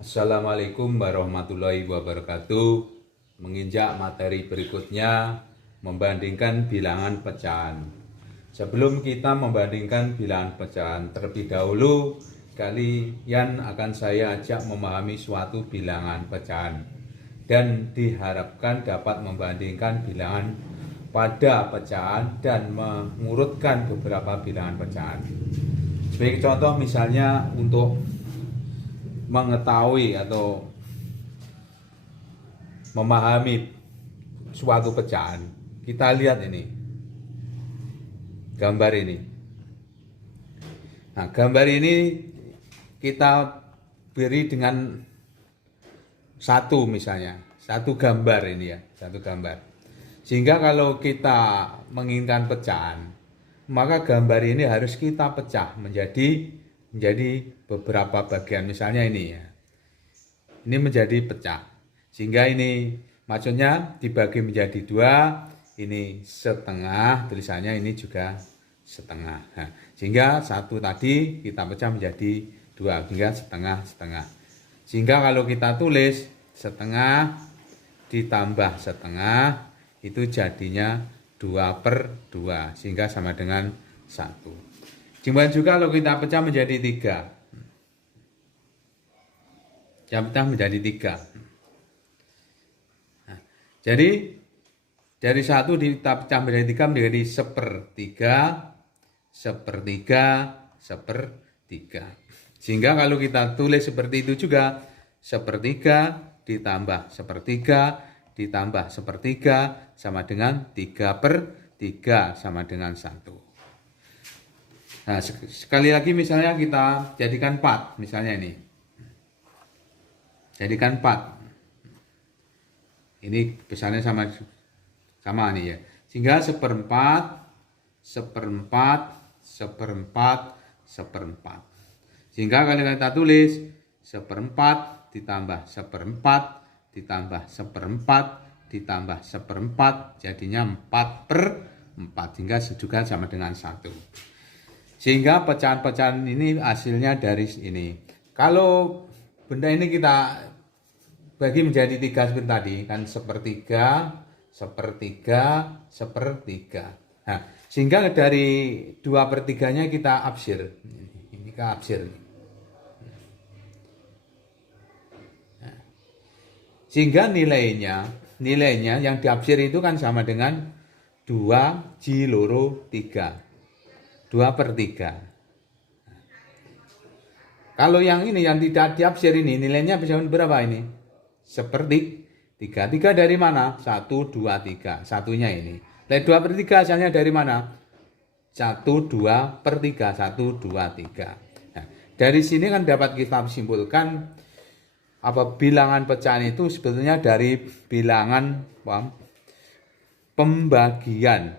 Assalamualaikum warahmatullahi wabarakatuh. Menginjak materi berikutnya, membandingkan bilangan pecahan. Sebelum kita membandingkan bilangan pecahan, terlebih dahulu kalian akan saya ajak memahami suatu bilangan pecahan dan diharapkan dapat membandingkan bilangan pada pecahan dan mengurutkan beberapa bilangan pecahan. Sebagai contoh misalnya untuk mengetahui atau memahami suatu pecahan, kita lihat ini gambar ini. Nah, gambar ini kita beri dengan satu, misalnya satu gambar ini ya, satu gambar, sehingga kalau kita menginginkan pecahan, maka gambar ini harus kita pecah menjadi beberapa bagian. Misalnya ini ya, ini menjadi pecah, sehingga ini maksudnya dibagi menjadi dua, ini setengah, tulisannya ini juga setengah. Nah, sehingga satu tadi kita pecah menjadi dua, hingga setengah. Sehingga kalau kita tulis setengah ditambah setengah, itu jadinya 2/2, sehingga sama dengan 1. Demikian juga kalau kita pecah menjadi 3. Kita pecah menjadi 3. Nah, jadi dari 1 kita pecah menjadi 3 menjadi 1/3. Sehingga kalau kita tulis seperti itu juga, 1/3 ditambah 1/3 ditambah 1/3 sama dengan 3/3 sama dengan 1. Nah, sekali lagi misalnya kita jadikan 4, misalnya ini. Jadikan 4. Ini misalnya sama nih ya. Sehingga 1/4. Sehingga kalau kita tulis 1/4 ditambah 1/4 ditambah 1/4 ditambah 1/4 jadinya 4/4, hingga juga sama dengan 1. Sehingga pecahan-pecahan ini hasilnya dari ini. Kalau benda ini kita bagi menjadi 3 seperti tadi, kan 1/3. Nah, sehingga dari 2/3-nya kita absir. Ini ke absir. Nah, sehingga nilainya yang diabsir itu kan sama dengan 2/3. 2/3. Kalau yang ini yang tidak diabsir ini nilainya bisa berapa ini? 1/3. 3 dari mana? 1, 2, 3. Satunya ini. Nilai 2/3 asalnya dari mana? 1, 2/3. 1, 2, 3. Nah, dari sini kan dapat kita simpulkan bilangan pecahan itu sebetulnya dari bilangan pembagian.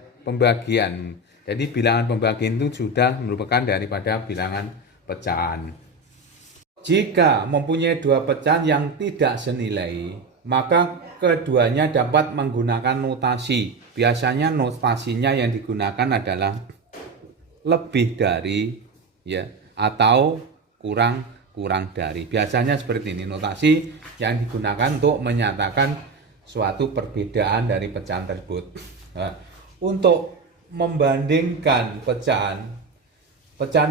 Jadi bilangan pembagian itu sudah merupakan daripada bilangan pecahan. Jika mempunyai dua pecahan yang tidak senilai, maka keduanya dapat menggunakan notasi. Biasanya notasinya yang digunakan adalah lebih dari ya, atau kurang dari. Biasanya seperti ini notasi yang digunakan untuk menyatakan suatu perbedaan dari pecahan tersebut. Nah, untuk membandingkan pecahan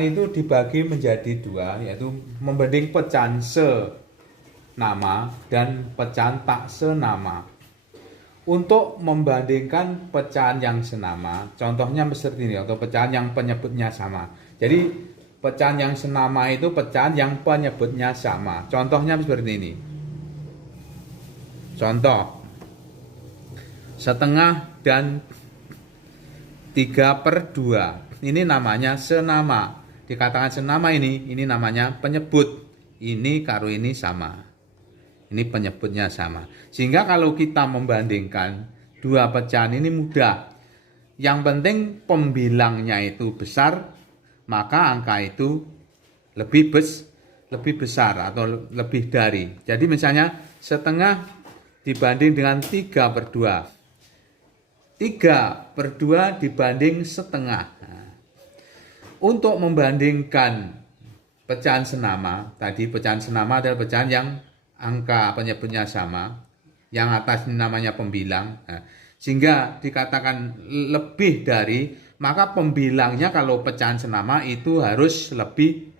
itu dibagi menjadi dua, yaitu membanding pecahan senama dan pecahan tak senama. Untuk membandingkan pecahan yang senama, contohnya seperti ini, atau pecahan yang penyebutnya sama. Jadi pecahan yang senama itu pecahan yang penyebutnya sama. Contohnya seperti ini. Contoh, setengah dan 3/2. Ini namanya senama. Dikatakan senama ini namanya penyebut. Ini karo ini sama. Ini penyebutnya sama. Sehingga kalau kita membandingkan dua pecahan ini mudah. Yang penting pembilangnya itu besar, maka angka itu lebih besar atau lebih dari. Jadi misalnya setengah dibanding dengan 3/2. 3/2 dibanding setengah. Nah, untuk membandingkan pecahan senama. Tadi pecahan senama adalah pecahan yang angka penyebutnya sama, yang atas namanya pembilang. Nah, sehingga dikatakan lebih dari, maka pembilangnya kalau pecahan senama itu harus lebih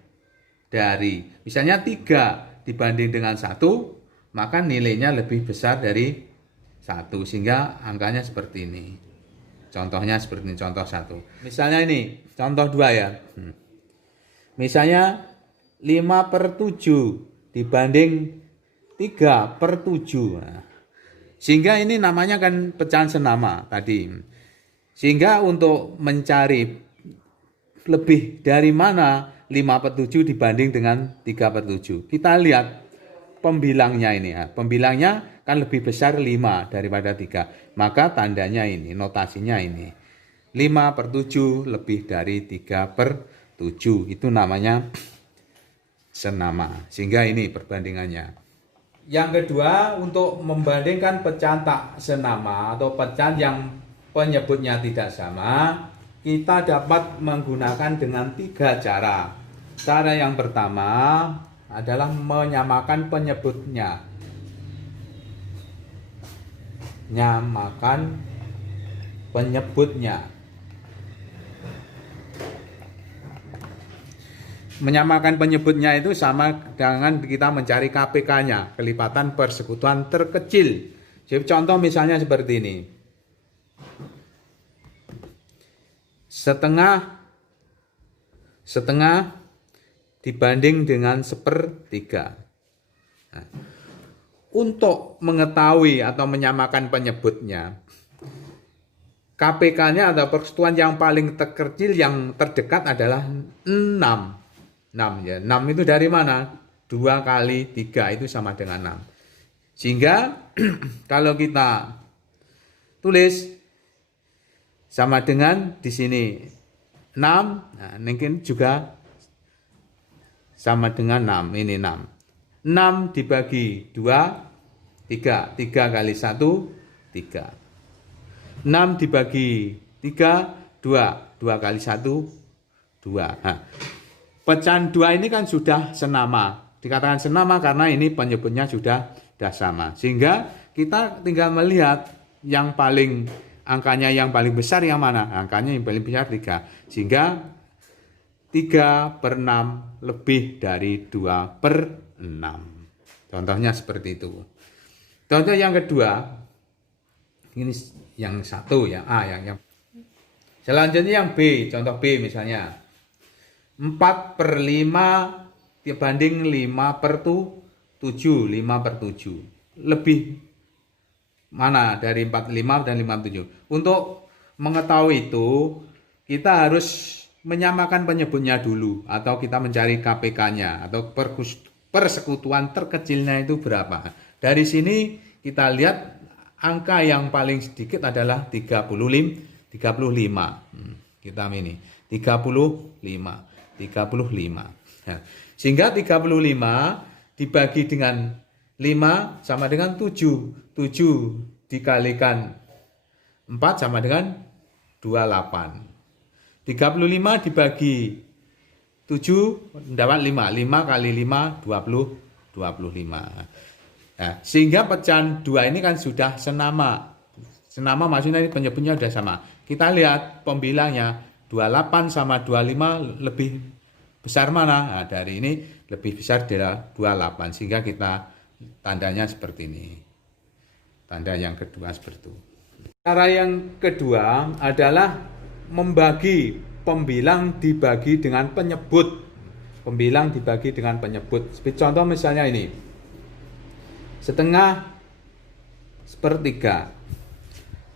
dari. Misalnya 3 dibanding dengan 1, maka nilainya lebih besar dari 1, sehingga angkanya seperti ini. Contohnya seperti ini, contoh 1. Misalnya ini, contoh 2 ya. Misalnya 5/7 dibanding 3/7. Nah, sehingga ini namanya kan pecahan senama tadi. Sehingga untuk mencari lebih dari mana 5/7 dibanding dengan 3/7, kita lihat pembilangnya ini ya. Pembilangnya kan lebih besar 5 daripada 3. Maka tandanya ini, notasinya ini. 5/7 lebih dari 3/7. Itu namanya senama. Sehingga ini perbandingannya. Yang kedua, untuk membandingkan pecahan tak senama atau pecahan yang penyebutnya tidak sama, kita dapat menggunakan dengan 3 cara. Cara yang pertama adalah menyamakan penyebutnya. Nyamakan penyebutnya. Menyamakan penyebutnya itu sama dengan kita mencari KPK-nya, kelipatan persekutuan terkecil. Jadi contoh misalnya seperti ini. Setengah dibanding dengan 1/3. Nah, untuk mengetahui atau menyamakan penyebutnya, KPK-nya atau persekutuan yang paling terkecil yang terdekat adalah 6. 6 ya. 6 itu dari mana? 2 kali 3 itu sama dengan 6. Sehingga kalau kita tulis sama dengan di sini 6, nah mungkin juga sama dengan 6, ini 6. 6 dibagi 2, 3. 3 kali 1, 3. 6 dibagi 3, 2. 2 kali 1, 2. Nah, pecahan 2 ini kan sudah senama. Dikatakan senama karena ini penyebutnya sudah sama. Sehingga kita tinggal melihat yang paling angkanya yang paling besar yang mana? Angkanya yang paling besar 3. Sehingga 3/6 lebih dari 2/6. Contohnya seperti itu. Contoh yang kedua, ini yang 1 ya, A yang selanjutnya yang B, contoh B misalnya. 4/5 dibanding 5/7. 5/7. Lebih mana dari 45 dan 57. Untuk mengetahui itu, kita harus menyamakan penyebutnya dulu, atau kita mencari KPK-nya atau persekutuan terkecilnya itu berapa. Dari sini kita lihat angka yang paling sedikit adalah 35. Kita ini 35. Nah, sehingga 35 dibagi dengan 5 sama dengan 7. 7 dikalikan 4 sama dengan 28. 35 dibagi 7 mendapat 5. 5 kali 5 25. Nah, sehingga pecahan 2 ini kan sudah senama. Senama maksudnya ini penyebutnya sudah sama. Kita lihat pembilangnya 28 sama 25 lebih besar mana? Nah, dari ini lebih besar dari 28, sehingga kita tandanya seperti ini. Tanda yang kedua seperti itu. Cara yang kedua adalah membagi pembilang dibagi dengan penyebut. Pembilang dibagi dengan penyebut. Contoh misalnya ini. 1/2/3.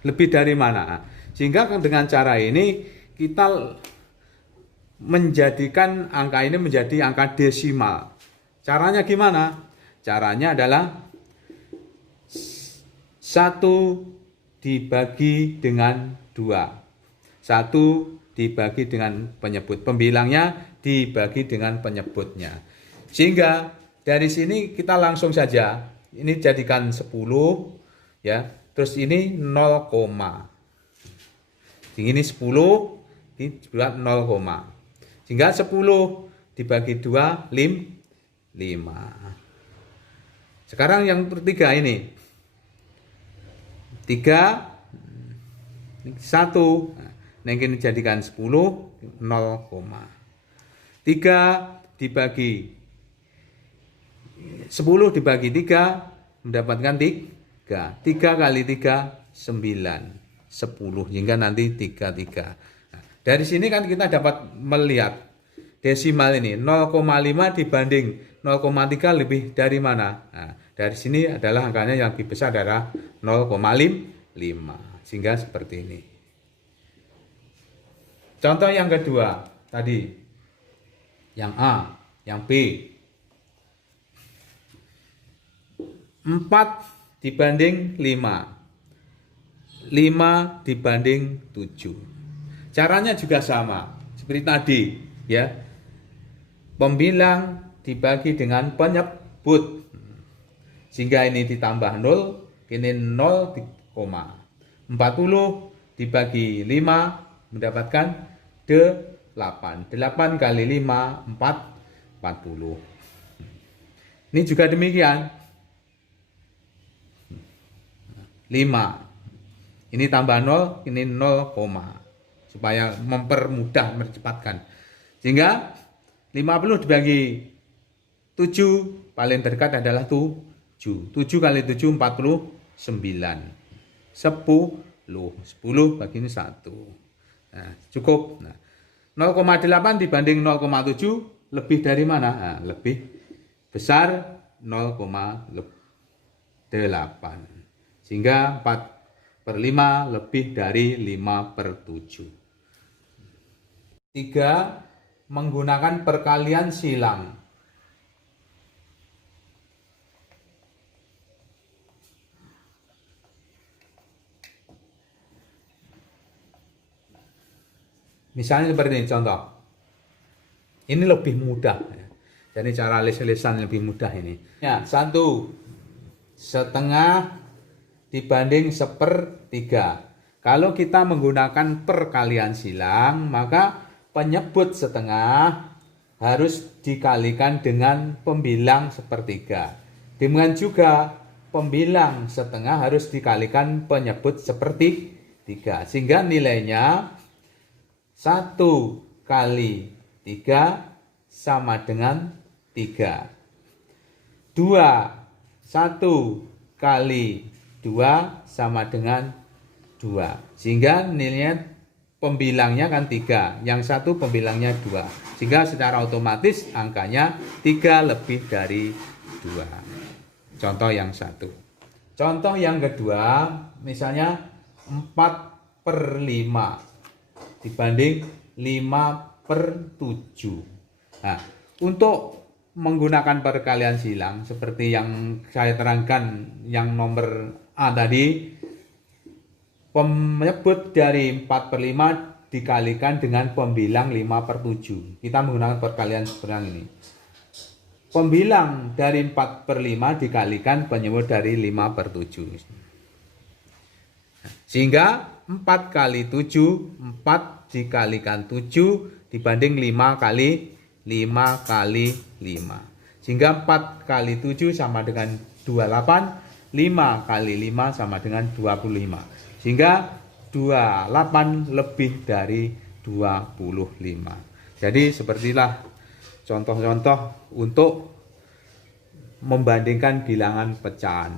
Lebih dari mana? Sehingga dengan cara ini kita menjadikan angka ini menjadi angka desimal. Caranya gimana? Caranya adalah 1 dibagi dengan 2. 1 dibagi dengan penyebut. Pembilangnya dibagi dengan penyebutnya. Sehingga dari sini kita langsung saja. Ini jadikan 10 ya. Terus ini 0, ini 10 dibuat 0, sehingga 10 dibagi 2, 5. Sekarang yang ketiga ini. 3, 1. Nah, ini jadikan 10, 0, 3 dibagi 10 dibagi 3 mendapatkan 3. 3 kali 3, 9. 10 hingga nanti 33. Nah, dari sini kan kita dapat melihat desimal ini 0,5 dibanding 0,3 lebih dari mana? Nah, dari sini adalah angkanya yang lebih besar adalah 0,5. Sehingga seperti ini. Contoh yang kedua tadi, yang A, yang B. 4 dibanding 5. 5 dibanding 7. Caranya juga sama seperti tadi, ya. Pembilang dibagi dengan penyebut. Sehingga ini ditambah 0, ini 0, 40 dibagi 5 mendapatkan 8. 8 kali 5, 40. Ini juga demikian. 5. Ini tambah 0, ini 0, supaya mempermudah, mempercepatkan. Sehingga 50 dibagi 7, paling dekat adalah 7. 7 kali 7, 49. 10 bagi ini 1. Nah, cukup. Nah, 0,8 dibanding 0,7 lebih dari mana? Nah, lebih besar 0,8. Sehingga 4/5 lebih dari 5/7. 3. Menggunakan perkalian silang. Misalnya seperti ini contoh. Ini lebih mudah. Jadi cara les-lesan lebih mudah ini. Ya, 1/2 dibanding 1/3. Kalau kita menggunakan perkalian silang, maka penyebut setengah harus dikalikan dengan pembilang 1/3. Demikian juga pembilang setengah harus dikalikan penyebut 1/3. Sehingga nilainya 1 kali 3 sama dengan 3. 1 kali 2 sama dengan 2. Sehingga nilainya pembilangnya kan 3. Yang satu pembilangnya 2. Sehingga secara otomatis angkanya 3 lebih dari 2. Contoh yang satu. Contoh yang kedua, misalnya 4/5 dibanding 5/7. Nah, untuk menggunakan perkalian silang seperti yang saya terangkan yang nomor A tadi, penyebut dari 4/5 dikalikan dengan pembilang 5/7. Kita menggunakan perkalian seperti ini. Pembilang dari 4/5 dikalikan penyebut dari 5/7. Sehingga 4 kali 7, 4 dikalikan 7 dibanding 5 kali 5 kali 5. Sehingga 4 kali 7 sama dengan 28, 5 kali 5 sama dengan 25. Sehingga 28 lebih dari 25. Jadi sepertilah contoh-contoh untuk membandingkan bilangan pecahan.